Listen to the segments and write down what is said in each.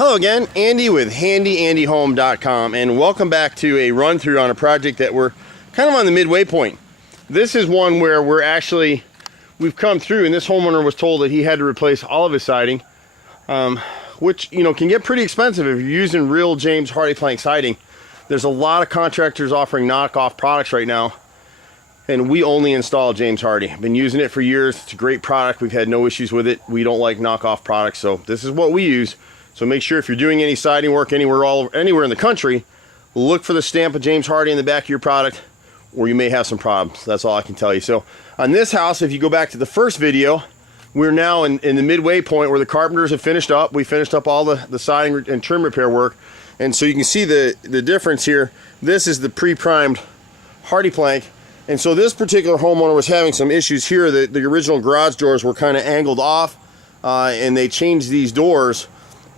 Hello again, Andy with HandyAndyHome.com, and welcome back to a run through on a project that we're kind of on the midway point. This is one where we've come through, and this homeowner was told that he had to replace all of his siding, which can get pretty expensive if you're using real James HardiePlank siding. There's a lot of contractors offering knockoff products right now, and we only install James Hardie. I've been using it for years. It's a great product. We've had no issues with it. We don't like knockoff products, so this is what we use. So make sure if you're doing any siding work anywhere in the country, look for the stamp of James Hardie in the back of your product, or you may have some problems. That's all I can tell you. So on this house, if you go back to the first video, we're now in the midway point where the carpenters have finished up. We finished up all the siding and trim repair work. And so you can see the difference here. This is the pre-primed HardiePlank. And so this particular homeowner was having some issues here. The original garage doors were kind of angled off, and they changed these doors.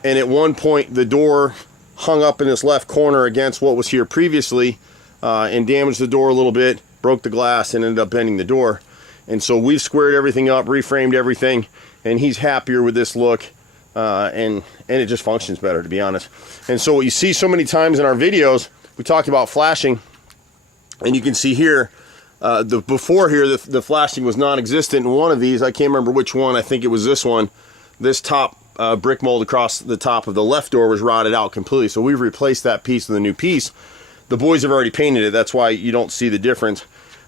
And at one point, the door hung up in this left corner against what was here previously, and damaged the door a little bit, broke the glass, and ended up bending the door. And so we've squared everything up, reframed everything, and he's happier with this look, and it just functions better, to be honest. And so what you see so many times in our videos, we talked about flashing, and you can see here, before here, the flashing was non-existent in one of these. I can't remember which one. I think it was this one. This top brick mold across the top of the left door was rotted out completely, so we've replaced that piece with a new piece. The boys have already painted it. That's why you don't see the difference.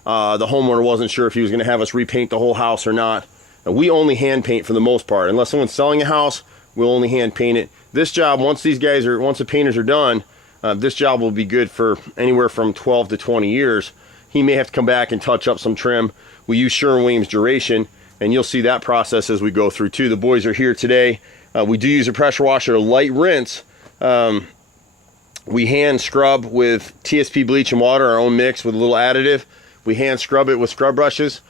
The homeowner wasn't sure if he was going to have us repaint the whole house or not. And we only hand paint for the most part. Unless someone's selling a house, we'll only hand paint it. This job, once the painters are done, this job will be good for anywhere from 12 to 20 years. He may have to come back and touch up some trim. We use Sherwin-Williams Duration, and you'll see that process as we go through too. The boys are here today. We do use a pressure washer, a light rinse. We hand scrub with TSP bleach and water, our own mix with a little additive. We hand scrub it with scrub brushes.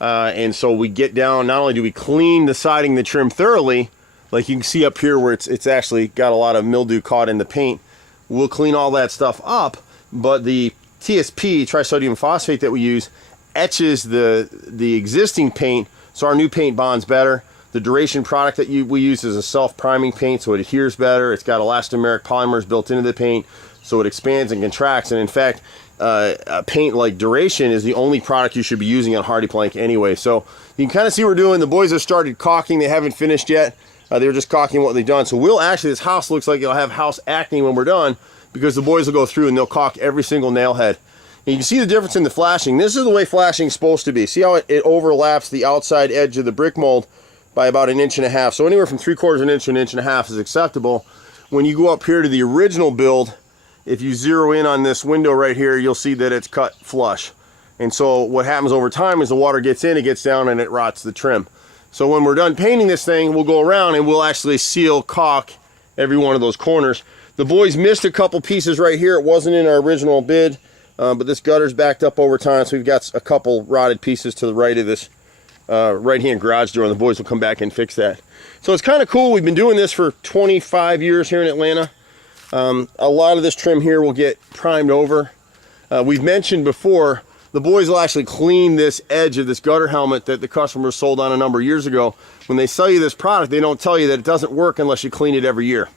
And so we get down, not only do we clean the siding, the trim thoroughly, like you can see up here where it's actually got a lot of mildew caught in the paint. We'll clean all that stuff up, but the TSP, trisodium phosphate, that we use etches the existing paint, so our new paint bonds better. The Duration product that we use is a self-priming paint, so it adheres better. It's got elastomeric polymers built into the paint, so it expands and contracts. And in fact, a paint like Duration is the only product you should be using on HardiePlank anyway. So you can kind of see what we're doing. The boys have started caulking. They haven't finished yet. They were just caulking what they've done. So this house looks like it'll have house acne when we're done, because the boys will go through and they'll caulk every single nail head. And you can see the difference in the flashing. This is the way flashing is supposed to be. See how it overlaps the outside edge of the brick mold by about 1.5 inches. So anywhere from 3/4 inch to 1.5 inches is acceptable. When you go up here to the original build, if you zero in on this window right here, you'll see that it's cut flush. And so what happens over time is the water gets in, it gets down, and it rots the trim. So when we're done painting this thing, we'll go around and we'll actually seal caulk every one of those corners. The boys missed a couple pieces right here. It wasn't in our original bid, but this gutter's backed up over time, so we've got a couple rotted pieces to the right of this right-hand garage door, and the boys will come back and fix that. So it's kind of cool. We've been doing this for 25 years here in Atlanta. A lot of this trim here will get primed over. We've mentioned before, the boys will actually clean this edge of this gutter helmet that the customer sold on a number of years ago. When they sell you this product, they don't tell you that it doesn't work unless you clean it every year.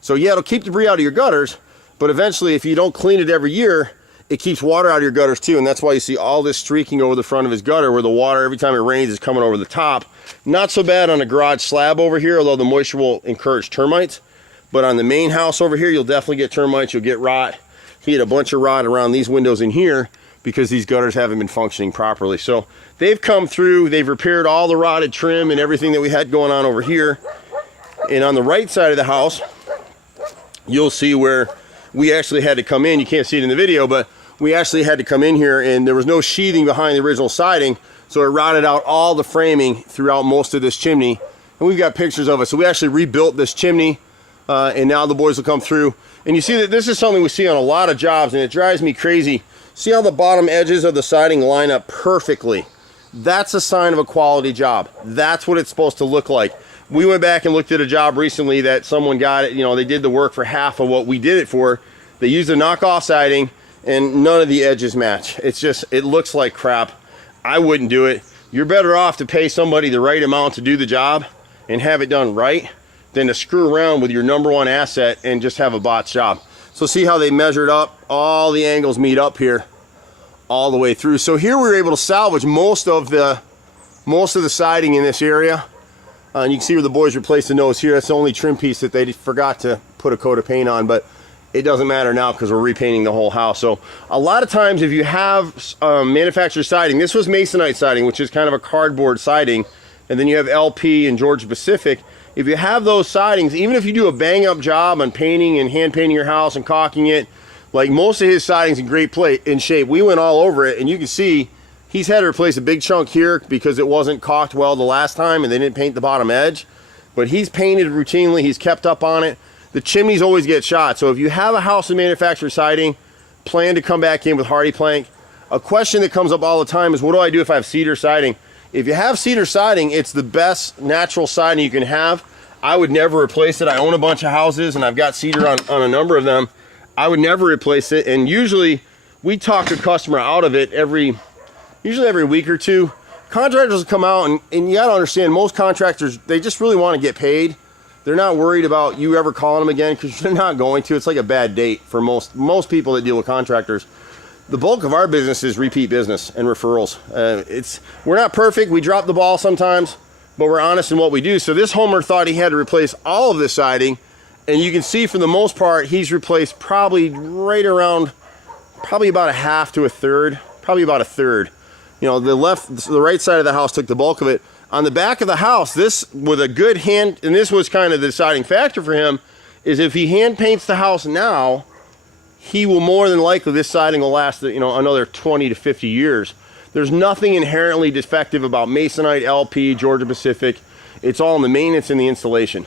So yeah, it'll keep debris out of your gutters, but eventually if you don't clean it every year, it keeps water out of your gutters too, and that's why you see all this streaking over the front of his gutter, where the water, every time it rains, is coming over the top. Not so bad on a garage slab over here, although the moisture will encourage termites. But on the main house over here, you'll definitely get termites, you'll get rot. He had a bunch of rot around these windows in here because these gutters haven't been functioning properly. So they've come through, they've repaired all the rotted trim and everything that we had going on over here. And on the right side of the house, you'll see where we actually had to come in. You can't see it in the video, but we actually had to come in here, and there was no sheathing behind the original siding, so it rotted out all the framing throughout most of this chimney. And we've got pictures of it. So we actually rebuilt this chimney, and now the boys will come through. And you see that this is something we see on a lot of jobs, and it drives me crazy. See how the bottom edges of the siding line up perfectly? That's a sign of a quality job. That's what it's supposed to look like. We went back and looked at a job recently that someone got it, they did the work for half of what we did it for. They used a knockoff siding, and none of the edges match. It looks like crap. I wouldn't do it. You're better off to pay somebody the right amount to do the job and have it done right than to screw around with your #1 asset and just have a botched job. So see how they measured up, all the angles meet up here all the way through. So here we were able to salvage most of the siding in this area. And you can see where the boys replaced the nose here. That's the only trim piece that they forgot to put a coat of paint on, but it doesn't matter now because we're repainting the whole house. So a lot of times if you have manufactured siding, this was Masonite siding, which is kind of a cardboard siding, and then you have LP and Georgia Pacific. If you have those sidings, even if you do a bang up job on painting and hand painting your house and caulking it, like most of his siding's in great shape. We went all over it, and you can see he's had to replace a big chunk here because it wasn't caulked well the last time and they didn't paint the bottom edge. But he's painted routinely, he's kept up on it. The chimneys always get shot. So if you have a house with manufactured siding, plan to come back in with hardy plank. A question that comes up all the time is, what do I do if I have cedar siding? If you have cedar siding, it's the best natural siding you can have. I would never replace it. I own a bunch of houses and I've got cedar on a number of them. I would never replace it. And usually we talk a customer out of it usually every week or two. Contractors come out and you gotta understand, most contractors, they just really want to get paid. They're not worried about you ever calling them again because they're not going to. It's like a bad date for most people that deal with contractors. The bulk of our business is repeat business and referrals. We're not perfect. We drop the ball sometimes, but we're honest in what we do. So this homeowner thought he had to replace all of the siding, and you can see for the most part, he's replaced probably right around, probably about a half to a third, probably about a third. You know, the right side of the house took the bulk of it. On the back of the house, this with a good hand, and this was kind of the deciding factor for him, is if he hand paints the house now, he will more than likely, this siding will last, you know, another 20 to 50 years. There's nothing inherently defective about Masonite, LP, Georgia Pacific. It's all in the maintenance and the installation.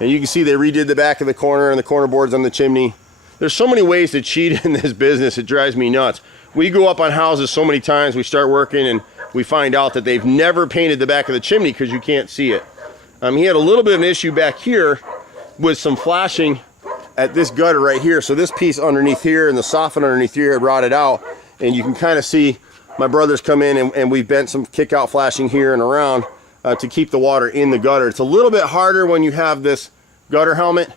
And you can see they redid the back of the corner and the corner boards on the chimney. There's so many ways to cheat in this business, it drives me nuts. We go up on houses so many times, we start working and we find out that they've never painted the back of the chimney because you can't see it. He had a little bit of an issue back here with some flashing at this gutter right here. So this piece underneath here and the soffit underneath here had rotted out, and you can kind of see my brothers come in and we've bent some kick out flashing here and around to keep the water in the gutter. It's a little bit harder when you have this gutter helmet,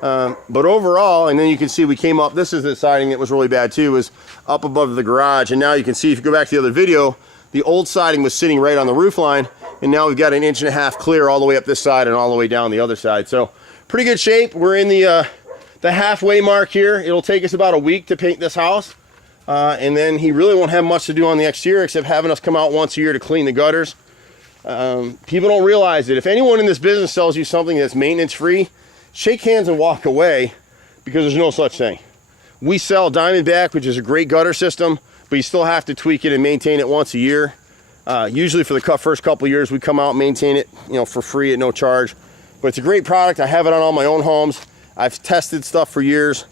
but overall, and then you can see we came up, this is the siding that was really bad too, was up above the garage. And now you can see, if you go back to the other video, the old siding was sitting right on the roof line, and now we've got 1.5 inches clear all the way up this side and all the way down the other side. So pretty good shape. We're in the halfway mark here. It'll take us about a week to paint this house, and then he really won't have much to do on the exterior except having us come out once a year to clean the gutters. People don't realize that if anyone in this business sells you something that's maintenance free, shake hands and walk away, because there's no such thing. We sell Diamondback, which is a great gutter system, but you still have to tweak it and maintain it once a year. Usually for the first couple of years, we come out and maintain it, you know, for free at no charge. But it's a great product. I have it on all my own homes. I've tested stuff for years.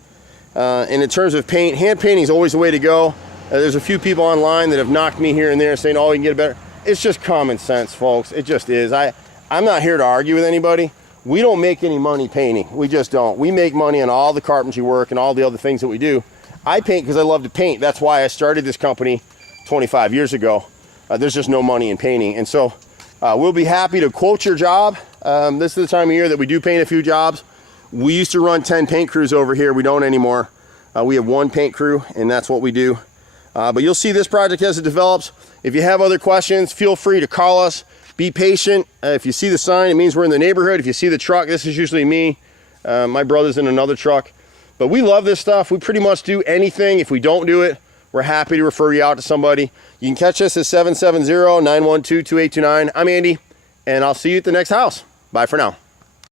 And in terms of paint, hand painting is always the way to go. There's a few people online that have knocked me here and there saying, oh, you can get it better. It's just common sense, folks. It just is. I'm not here to argue with anybody. We don't make any money painting. We just don't. We make money on all the carpentry work and all the other things that we do. I paint because I love to paint. That's why I started this company 25 years ago. There's just no money in painting. And so we'll be happy to quote your job. This is the time of year that we do paint a few jobs. We used to run 10 paint crews over here. We don't anymore. We have 1 paint crew, and that's what we do. But you'll see this project as it develops. If you have other questions, feel free to call us. Be patient. If you see the sign, it means we're in the neighborhood. If you see the truck, this is usually me. My brother's in another truck. But we love this stuff. We pretty much do anything. If we don't do it, we're happy to refer you out to somebody. You can catch us at 770-912-2829. I'm Andy, and I'll see you at the next house. Bye for now.